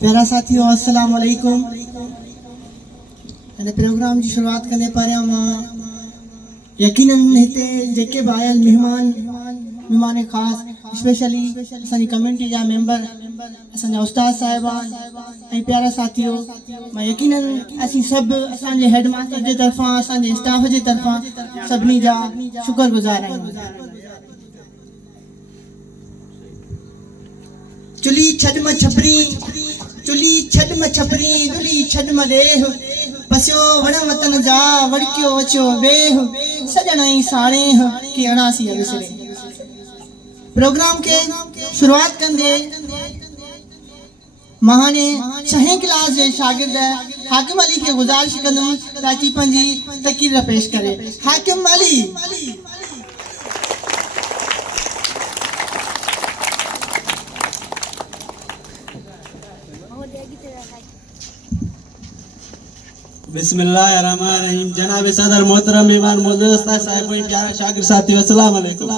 प्यारा साथियों अस्सलाम वालेकुम। हिन प्रोग्राम की शुरुआत करने पहिरियां मां यकीनन हिते जेके बि आयल मेहमान ख़ास स्पेशली असांजी कम्युनिटी जा मेंबर असांजा उस्ताद साहिबान ऐं प्यारा साथियों, मां यकीनन असीं सभु असांजे हेड मास्टर जे तरफ़ां असांजे स्टाफ जे तरफ़ां सभिनी जा शुक्रगुज़ार आहियूं। चुली छॾ म छपरी चुली छॾ म छपरी दुली छॾ म देह पसियो वण वतन जा वड़कियो अचो वेह सजण ई साणे की अणासी अविसरे। प्रोग्राम के शुरुआत कंदे महाने 6वीं क्लास जे शागिर्द हाकिम अली के गुजारिश कंदुमि ताकि पंहिंजी तक़रीर पेश करे। हाकिम अली। बिस्मिल्लाहिर्रहमानिर्रहीम। जनाब सदर मोहतरम मेहमान मौजूद उस्ताद साहब प्यारा शागिर्द साथी अस्सलाम वालेकुम।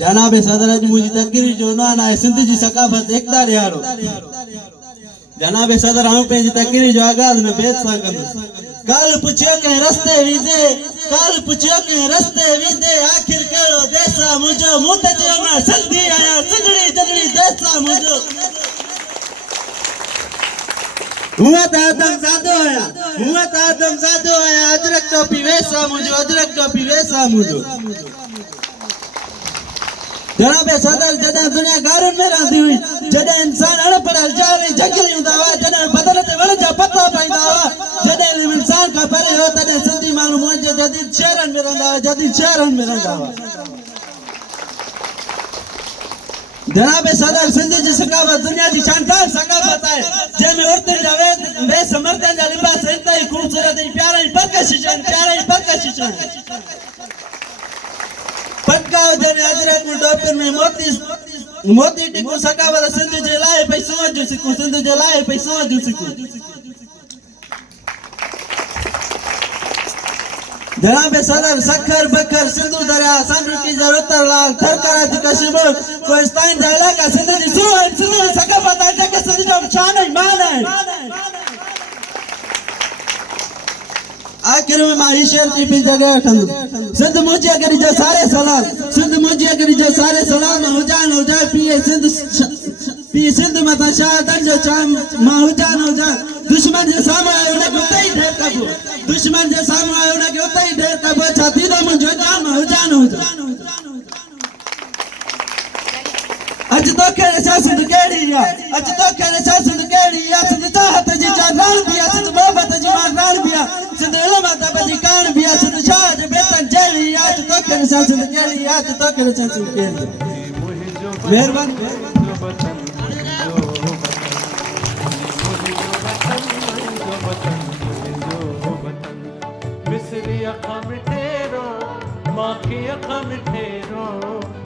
जनाब सदर अज मुझी तकरीर जो उन्वान है सिंध जी सकाफत एकता ॾियारो। जनाब सदर आऊं पंहिंजी तकरीर जो आगाज़ में बेत सां कंदुसि। काल पुछियो के रस्ते विदे आखिर कहिड़ो देश आहे मुंहिंजो मूं त चयो मां सिंधी आहियां सिंधड़ी जंगड़ी देश आहे मुंहिंजो। हुआ त आदम ज़ादो आया अजरक टोपी वेसा मुझो जनाब सदर जॾहिं दुनिया गारुनि में रहंदी हुई, जॾहिं इंसान अणपढ़ियल जावे जंगली हूंदा हुआ, जॾहिं बदल ते वण जा पता पवंदा हुआ, जॾहिं इंसान खां परे हो तॾहिं सिंधी माण्हू मुंहिंजे जदीद शहरनि में रहंदा हुआ। जनाब सदर सिंध जी सकाफत दुनिया की शानदार सकाफत है जैमें औरतन जा वेस मर्दन जा लिबास इंतहाई खूबसूरत प्यारा परकशिश पटका जने अजरक में टोपिन में मोती टिकू सकाफत सिंध जे लाइ पई समझ सिकू जनाब सदर सखर बखर सिंधु दरिया संडू की जरूरत लाल थरकरा जी कशिम कोस्ताइन जा इलाका सिंध जी सिंध जी सकाफत है जके सिंध जो शान है मान है। आखिर में मां शेर की भी जगह ठंड सिंध मुझे अगर जो सारे सलाम हुजान हो जाए पी सिंध मता शाहदन जो चाम मां हुजान दुश्मन जे सामने आयो उनके उते ही ढेर कबो छाती दो मुझे जान हुजान अज तो करे सिंध केड़ी सिंध चाहत जी जान बिया सिंध मोहब्बत जी मान बिया सिंध इल्म अदब जी कान बिया सिंध शाह जे बेतन जेड़ी आज तो करे सिंध केड़ी मेहरबान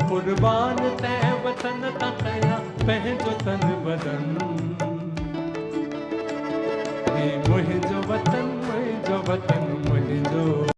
कुर्बान तै वतन तकया पंहिंजो तन बदन मुंहिंजो वतन मुंहिंजो